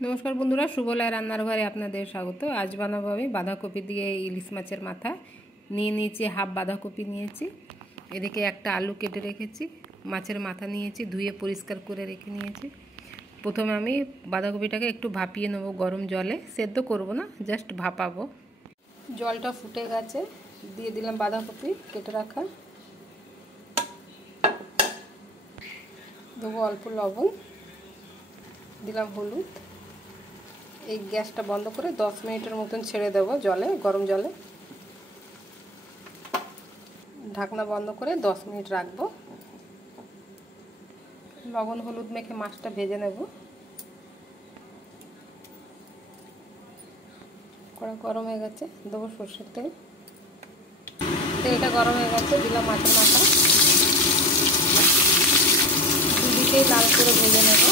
नमस्कार बंधुरा सुबला रान्नार घरे आपनादेर स्वागत। आज बानाबो आमि बाँधाकपि दिये इलिश माछेर माथा निये निয়েছি, हाफ बाँधाकपि निয়েছি, एदिके एकटा आलू केटे रेखेছি, माछेर माथा निয়েছি, धुए परिष्कार करे रेखे निয়েছি। प्रथमे आमि बाँधाकपिटाके एकटु भापिয়ে नेब गरम जले, सेদ্ধ करब ना, जस्ट भापाबो। जलटा फुटे गेছে, दिए दिलाम बाँधाकपि केटे राखा, देবো अल्प लवण, दिलाम हलुद। এই গ্যাসটা বন্ধ করে 10 মিনিটের মতন ছেড়ে দেব জলে, গরম জলে। ঢাকনা বন্ধ করে 10 মিনিট রাখবো। লবণ হলুদ মেখে মাছটা ভেজে নেব। কড়া গরম হয়ে গেছে, দেবো সরষের তেল। তেলটা গরম হয়ে গেছে, দিলাম মাছের মাথা। দুদিকেই লাল করে ভেজে নেব।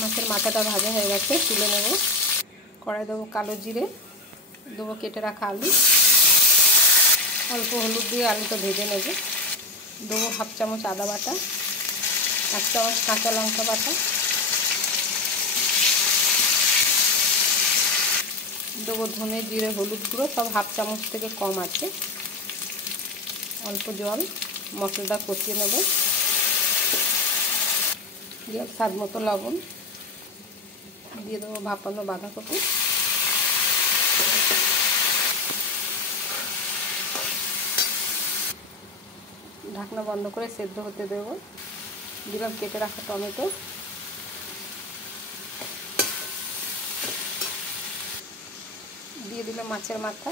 মাছের মাথাটা ভাজা হয়ে গেছে, তুলে নেব। কড়াই দেবো কালো জিরে, দেবো কেটে রাখা আলু, অল্প হলুদ দিয়ে আলুটা ভেজে নেব। দেবো হাফ চামচ আদা বাটা, 1 চামচ কাঁচা লঙ্কা বাটা, দেবো ধনে জিরে হলুদ গুঁড়ো, সব হাফ চামচ থেকে কম আছে। অল্প জল, মশলাটা কষিয়ে নেব। দিয়ে স্বাদ মতো লবণ দিয়ে দেবো ভাপানো বাঁধাকপি। ঢাকনা বন্ধ করে সেদ্ধ হতে দেব। দিলাম কেটে রাখা টমেটো, দিয়ে দিলাম মাছের মাথা,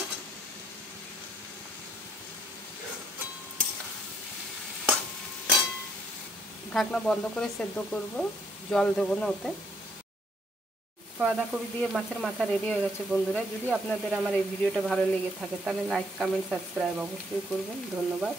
ঢাকনা বন্ধ করে সেদ্ধ করব, জল দেবো না ওতে। বাঁধাকপি দিয়ে মাছের মাথা রেডি হয়ে গেছে বন্ধুরা। যদি আপনাদের আমার এই ভিডিওটা ভালো লেগে থাকে তাহলে লাইক কমেন্ট সাবস্ক্রাইব অবশ্যই করবেন। ধন্যবাদ।